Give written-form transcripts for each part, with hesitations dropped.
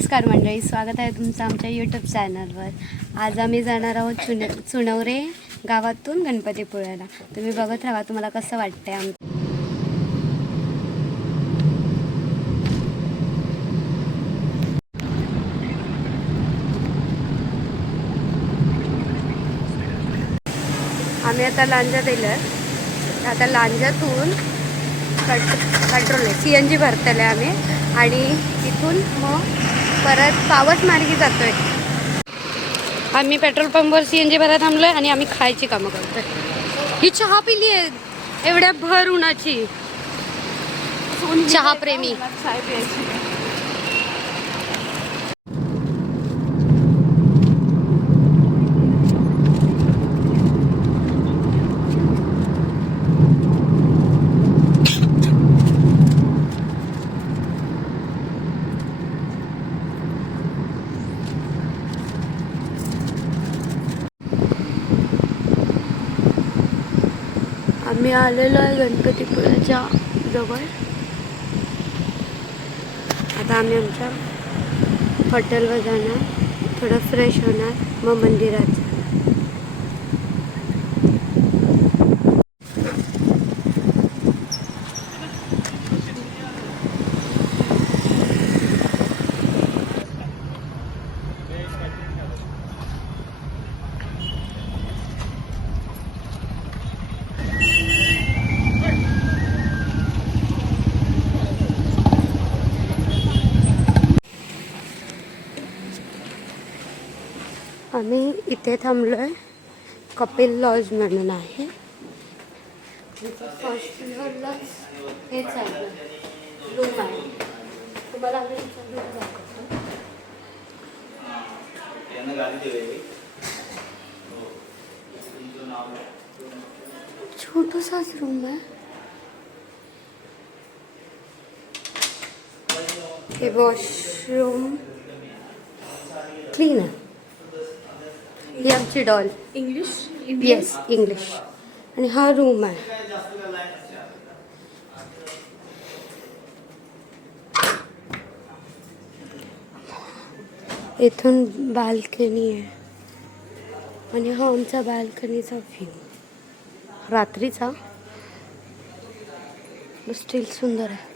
नमस्कार मंडळी, स्वागत आहे तुमचं आमच्या यूट्यूब चॅनलवर. आज आम्ही जाणार आहोत चुनवरे गावातून गणपतीपुळ्याला. तुम्ही बघत राहा, तुम्हाला कसं वाटतंय. आम्ही आता लांजा दिलं. आता लांजातून पेट्रोल CNG भरतले आम्ही आणि तिथून मग परत पावस मार्गी जातोय. आम्ही पेट्रोल पंपवर CNG भरायला थांबलोय आणि आम्ही खायची कामं करतोय. ही चहा पिली आहे एवढ्या भर उन्हाची. चहा प्रेमी. आम्ही आलेलो आहे गणपतीपुळ्याच्या जवळ. आता आम्ही आमच्या हॉटेलवर जाणार, थोडं फ्रेश होणार, मग मंदिरात. आम्ही इथे थांबलोय. कपिल लॉज म्हणून आहे. फर्स्ट फ्लोअरला हे चाललं रूम आहे. तुम्हाला आम्ही रूम दाखवतो. छोटासाच रूम आहे. हे वॉशरूम क्लीन आहे. ही आमची डॉल. इंग्लिश. Yes, English. आणि हा रूम आहे. इथून बाल्कनी आहे आणि हा आमचा बाल्कनीचा व्ह्यू रात्रीचा. स्टील सुंदर आहे.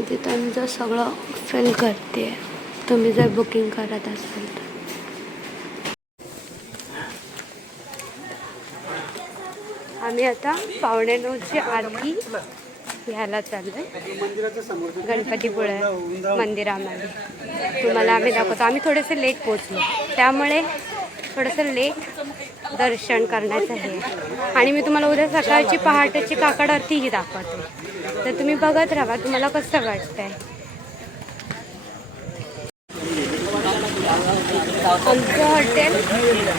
इथे त्यांचं सगळं फिल करते. तुम्ही जर बुकिंग करत असाल तर. आम्ही आता 9:15ची आरती घ्यायला चाललोय गणपतीपुळ्या मंदिरामध्ये. तुम्हाला आम्ही दाखवतो. आम्ही थोडेसे लेट पोचलो, त्यामुळे थोडंसं लेट दर्शन करण्याचं आहे. आणि मी तुम्हाला उद्या सकाळची पहाटेची काकड आरतीही दाखवते. तर तुम्ही बघत राहा, तुम्हाला कसं वाटतंय. आमचं हॉटेल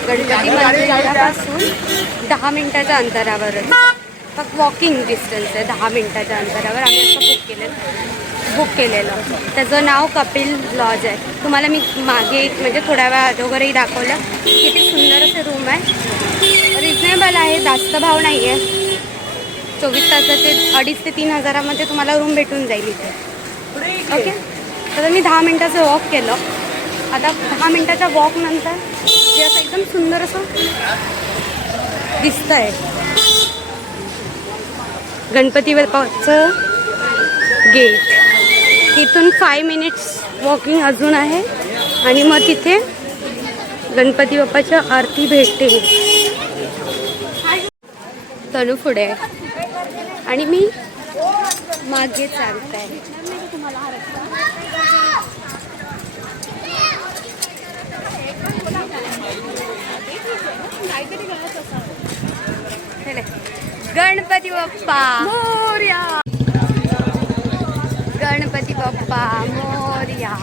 गणपती मंदिरापासून 10 मिनिटाच्या अंतरावरच, फक्त वॉकिंग डिस्टन्स आहे. 10 मिनिटाच्या अंतरावर आम्ही असं बुक केलेलं. त्याचं नाव कपिल लॉज आहे. तुम्हाला मी मागे म्हणजे थोड्या वेळा अगोदरही दाखवलं. किती सुंदर असे रूम आहे. रिजनेबल आहे, जास्त भाव नाही आहे. 24 तासाचे 2,500 ते 3,000मध्ये तुम्हाला रूम भेटून जाईल इथे. ओके. तर मी 10 मिनिटाचं वॉक केलं. आता 10 मिनिटाच्या वॉक नंतर जे असं एकदम सुंदर असं दिसतंय गणपती बाप्पाचं गेट. इथून 5 मिनिट्स वॉकिंग अजून आहे आणि मग तिथे गणपती बाप्पाच्या आरती भेटते. तनू पुढे आणि मी मागे चालत आहे. गणपती बाप्पा मोरया. गणपती बाप्पा मोरया.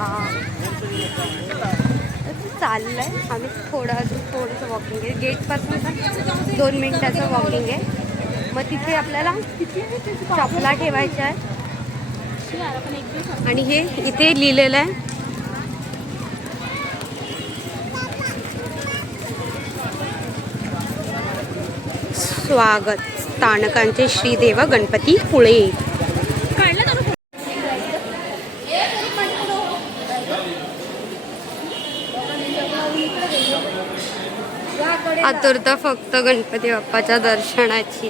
चाललंय आम्ही थोडंसं वॉकिंग आहे. गेटपासून 2 मिनिटाचं वॉकिंग आहे. मग तिथे आपल्याला चपला ठेवायच्या आहे. आणि हे इथे लिहिलेलं आहे स्वागत स्थानकांचे श्रीदेव गणपती पुळे. आतुरता फक्त गणपती बाप्पाच्या दर्शनाची.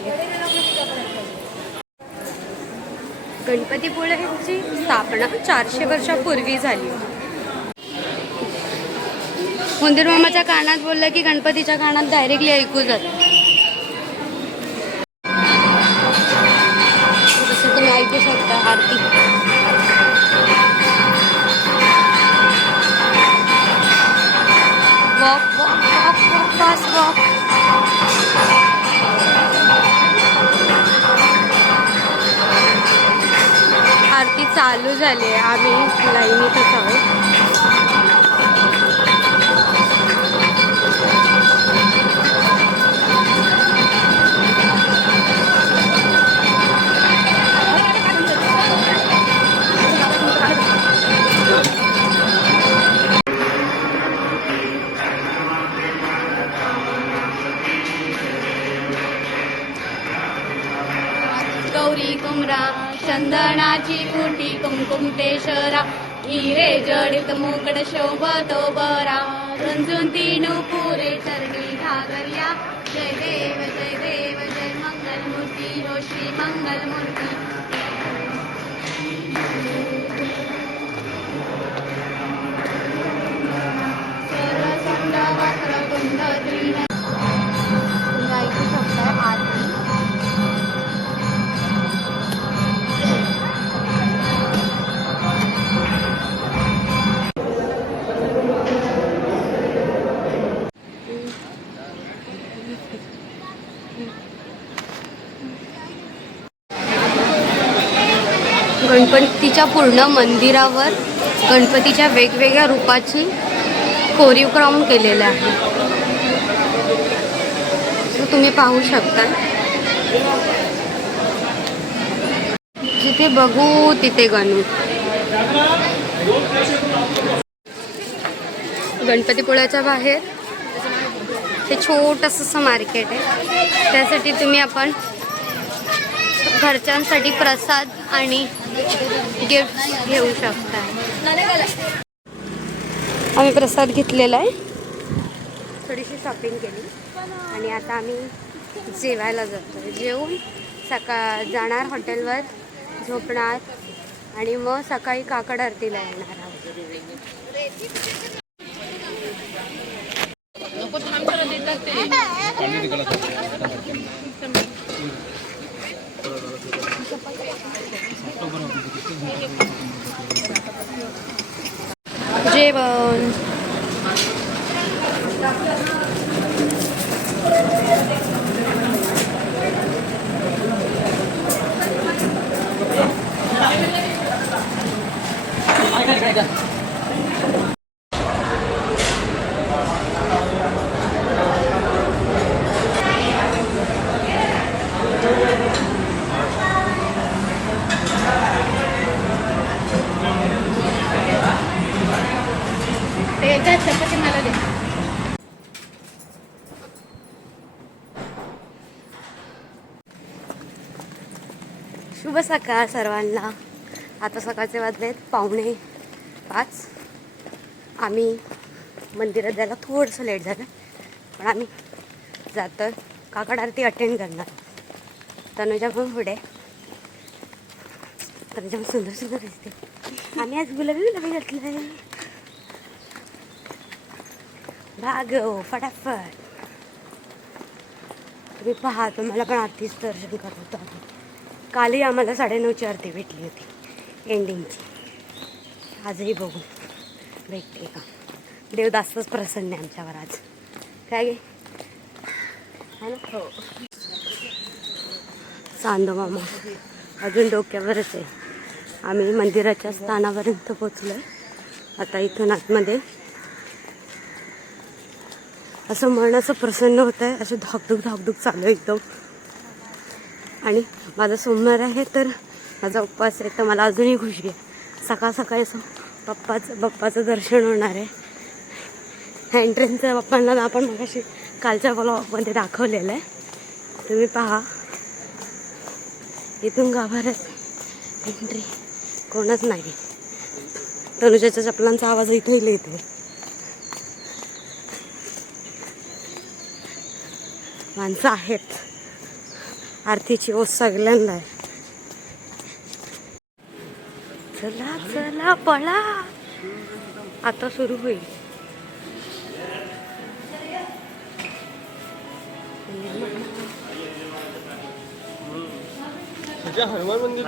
गणपतीपुळ्याची स्थापना 400 वर्षापूर्वी झाली. मंदिर मामाच्या कानात बोललं की गणपतीच्या कानात डायरेक्टली ऐकू जात. जसं तुम्ही ऐकू शकता aarti. Walk walk walk walk fast walk. Aarti चालू झाली आहे. आम्ही लाईनीतच आहोत. गौरी कुमरा चंदनाची कुटी कुमकुम तेशरा हिरे जडित मुकड शोभतो बरा रंजून तीनू पुरे चरणी घागर्या. जय देव जय देव जय मंगल मूर्ती हो श्री मंगल मूर्ती. सरसंड वक्रतुंड त्रिनयन. तुम्ही ऐकू शकता आरती. गणपतीच्या पूर्ण मंदिरावर गणपतीच्या वेगवेगळ्या रूपाची कोरिओग्राम केलेलं आहे. तुम्ही पाहू शकता. जिथे बघू तिथे गणू. गणपतीपुळ्याच्या बाहेर हे छोटंसं मार्केट आहे. त्यासाठी तुम्ही आपण घरच्यांसाठी प्रसाद आणि गिफ्ट घेऊ शकता. आम्ही प्रसाद घेतलेला आहे. थोडीशी शॉपिंग केली आणि आता आम्ही जेवायला जातो. जेवून जाणार हॉटेलवर, झोपणार आणि मग सकाळी काकड आरतीला येणार आहोत. जेवण शुभ सकाळ सर्वांना. आता सकाळचे वाजलेत 4:45. आम्ही मंदिरात जायला थोडंसं लेट झालं, पण आम्ही जातो. काकड आरती अटेंड करणार. तनुजा पण पुढे. तनुजा सुंदर सुंदर दिसते. आम्ही आज गुलाबी घातलं आहे. भागो फटाफट. तुम्ही पहा, तुम्हाला पण आरतीच दर्शन करत होतो. कालही आम्हाला 9:30ची आरती भेटली होती एंडिंगची. आजही बघू भेटते का. देव जास्तच प्रसन्न आहे आमच्यावर आज. काय गे है ना. हो. चांदो मामा अजून डोक्यावरच आहे. आम्ही मंदिराच्या स्थानापर्यंत पोचलो आहे. आता इथून आतमध्ये असं मन असं प्रसन्न होत आहे. असं धाकधूक धाकधूक चालू आहे एकदम. आणि माझा सोमवार आहे तर माझा उपवास आहे, तर मला अजूनही खुशी आहे. सकाळ सकाळी असं बाप्पाचं दर्शन होणार आहे. एंट्रन्सच्या बाप्पांना आपण मगाशी कालच्या ब्लॉगमध्ये दाखवलेलं आहे. तुम्ही पहा, इथून गाभाऱ्यात एंट्री कोणच नाही. तनुजाच्या चपलांचा आवाज इथे येतो. माणसं आहेत. आरतीची ओस सगळ्यांना आहे. चला चला पळा, आता सुरू होईल. हनुमान मंदिर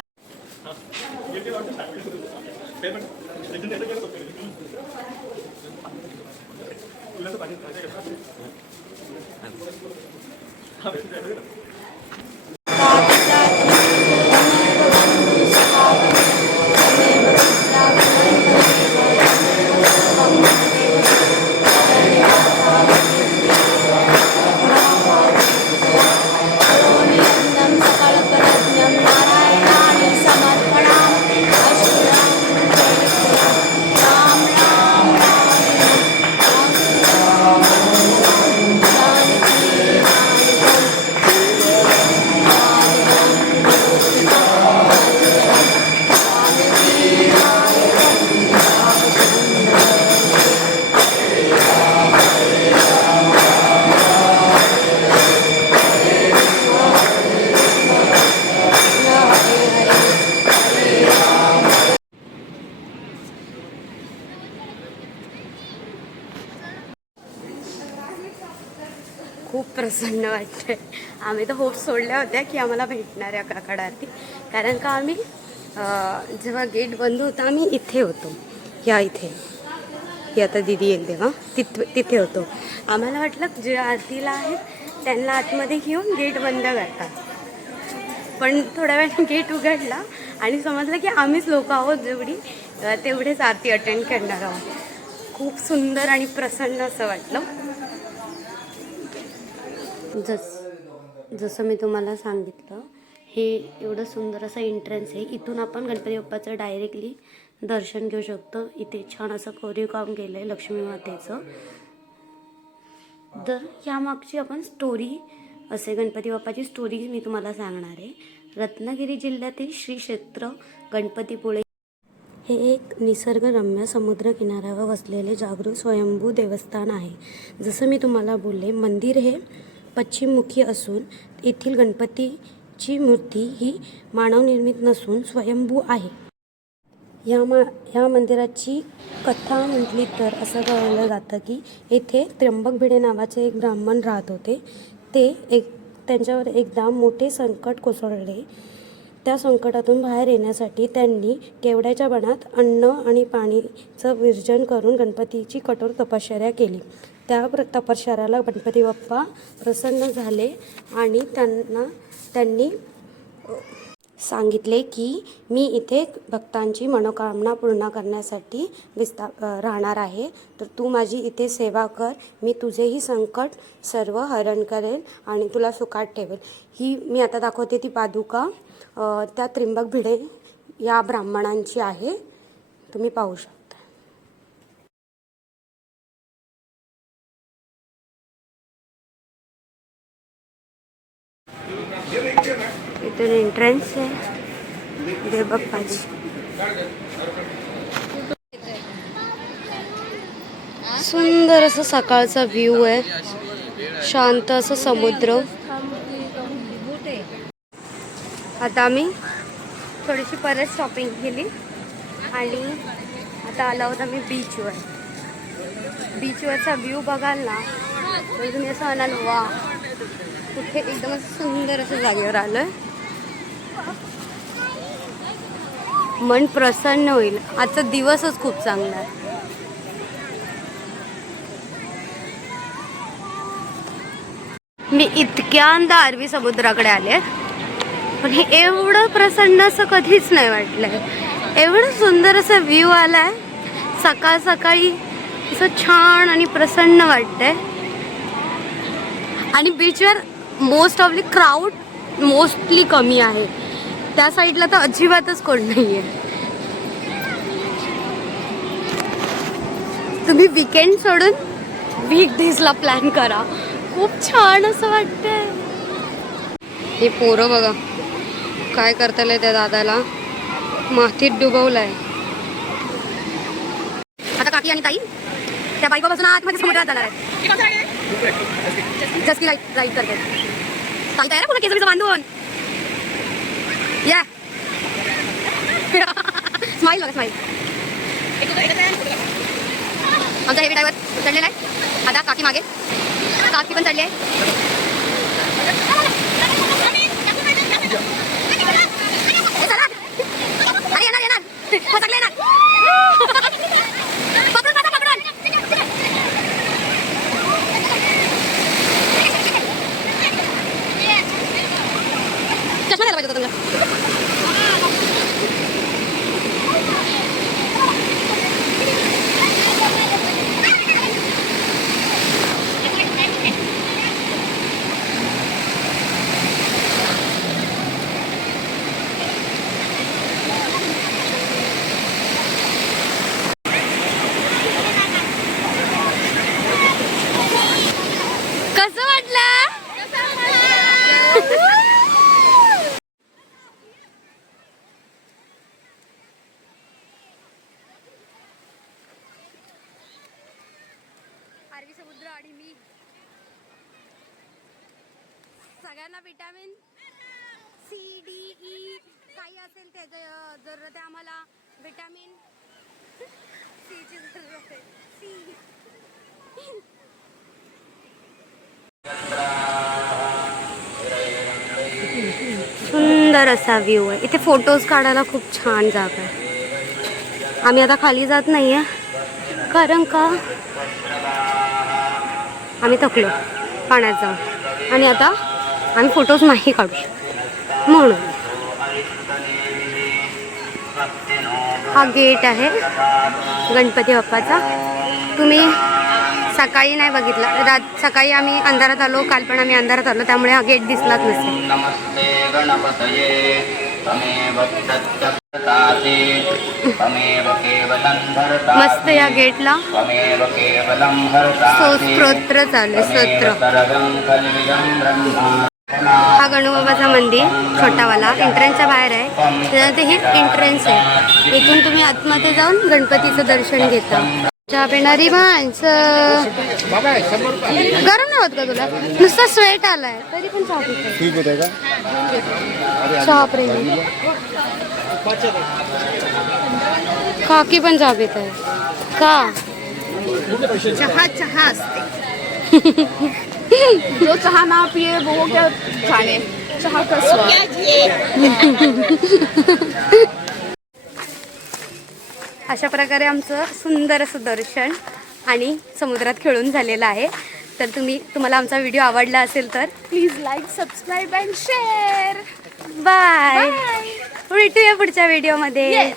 खूप प्रसन्न वाटतंय. आम्ही तर होप सोडल्या होत्या की आम्हाला भेटणार आहे काकड आरती, कारण का आम्ही जेव्हा गेट बंद होता आम्ही इथे होतो, या इथे ही आता दिदी येईल तेव्हा तिथे होतो. आम्हाला वाटलं जे आरतीला आहेत त्यांना आतमध्ये घेऊन गेट बंद करतात, पण थोड्या वेळाने गेट उघडला आणि समजलं की आम्हीच लोक आहोत जेवढी तेवढेच आरती अटेंड करणार आहोत. खूप सुंदर आणि प्रसन्न असं वाटलं. जसं मी तुम्हाला सांगितलं, हे एवढं सुंदर असं एंट्रन्स आहे. इथून आपण गणपती बाप्पाचं डायरेक्टली दर्शन घेऊ शकतो. इथे छान असं कोरीव काम केलं आहे लक्ष्मी मातेचं. तर यामागची आपण स्टोरी असे गणपती बाप्पाची स्टोरी मी तुम्हाला सांगणार आहे. रत्नागिरी जिल्ह्यातील श्री क्षेत्र गणपतीपुळे हे एक निसर्गरम्य समुद्रकिनाऱ्यावर वसलेले जागृत स्वयंभू देवस्थान आहे. जसं मी तुम्हाला बोलले, मंदिर हे पश्चिममुखी असून येथील गणपतीची मूर्ती ही मानवनिर्मित नसून स्वयंभू आहे. या मंदिराची कथा म्हटली तर असं कळलं जातं की येथे त्र्यंबक भिडे नावाचे एक ब्राह्मण राहत होते. त्यांच्यावर एकदा मोठे संकट कोसळले. त्या संकटातून बाहेर येण्यासाठी त्यांनी केवड्याच्या बनात अन्न आणि पाणीचं विसर्जन करून गणपतीची कठोर तपश्चर्या केली. त्या तपश्चर्याला गणपती बाप्पा प्रसन्न झाले आणि त्यांनी सांगितले की मी इथे भक्तांची मनोकामना पूर्ण करण्यासाठी राहणार आहे, तर तू माझी इथे सेवा कर. मी तुझेही संकट सर्व हरण करेल आणि तुला सुखात ठेवेल. ही मी आता दाखवते ती पादुका त्या त्र्यंबक भिडे या ब्राह्मणांची आहे. तुम्ही पाहू शकता. इथून एंट्रन्स आहे देवबाप्पाची. सुंदर असं सकाळचा व्ह्यू आहे, शांत असं समुद्र. आता आम्ही थोडीशी परत शॉपिंग केली आणि आता आलो आहोत आम्ही बीचवर. बीचवरचा व्ह्यू बघाल ना तर तुम्ही असं म्हणाल वा, कुठे एकदम सुंदर असं जागेवर आलोय. मन प्रसन्न होईल. आजचा दिवसच खूप चांगला आहे. मी इतक्यांदा अरबी समुद्राकडे आले, पण हे एवढं प्रसन्न असं कधीच नाही वाटलंय. एवढं सुंदर असं व्ह्यू आलाय सकाळ सकाळी, असं छान आणि प्रसन्न वाटतंय. आणि बीचवर मोस्ट ऑफली क्राऊड मोस्टली कमी आहे. त्या साईडला तर अजिबातच कोण नाही आहे. तुम्ही वीकेंड सोडून वीकडेजला प्लॅन करा, खूप छान असं वाटतंय. हे पोरं बघा काय करताय, त्या दादाला मातीत डुबवलाय. काकी आणि ताई त्या बाईपासून आतमध्ये समुद्रात जाणार आहे. जस्ट राईड करते. ताई तयार पुन्हा केस बांधून या. स्माईल बघा स्माईल. आमचा हेवी ड्रायव्हर चढलेला आहे. आता काकी मागे. काकी पण चढली आहे. अरे येणार येणार पकडले येणार. पकडून बसा पकडून. चष्मा द्यायला पाहिजे होता तुमचा. कसं वाटलं? अरबी समुद्र आणि मी सगळ्यांना विटॅमिन सी डी ई काही असेल त्याचं जरूरत आहे. आम्हाला विटॅमिन सीची जरूरत आहे. सी सुंदर असा व्ह्यू आहे. इथे फोटोज काढायला खूप छान जागा आहे. आम्ही आता खाली जात नाही आहे कारण का आम्ही थकलो पाण्यात जाऊन आणि आता आम्ही फोटोज नाही काढू शकतो म्हणून. हा गेट आहे गणपती बाप्पाचा. तुम्ही सकाळी नाही बघितला. सकाळी आम्ही अंधारात आलो. काल पण आम्ही अंधारात आलो त्यामुळे हा गेट दिसलाच नसेल. मस्त या गेटला स्तोत्र चालू आहे. स्तोत्र. हा गणूबाबाचा मंदिर छोटावाला एंट्रन्सच्या बाहेर आहे. त्यानंतर हे एंट्रन्स आहे. इथून तुम्ही आतमध्ये जाऊन गणपतीचं दर्शन घेता. चहा पिणारी माणसं गरम नाही होत का तुला? नुसता स्वेट आलाय तरी पण चहा पिते. चहा प्रेमी काकी पण चहा पित आहे का? चहा असते. जो चहा ना पिए वो क्या जाने. चहा का स्वाद. अशा प्रकारे आमचं सुंदर असं दर्शन आणि समुद्रात खेळून झालेलं आहे. तर तुम्हाला आमचा व्हिडिओ आवडला असेल तर please like subscribe and share. Bye. भेटूया पुढच्या व्हिडिओमध्ये.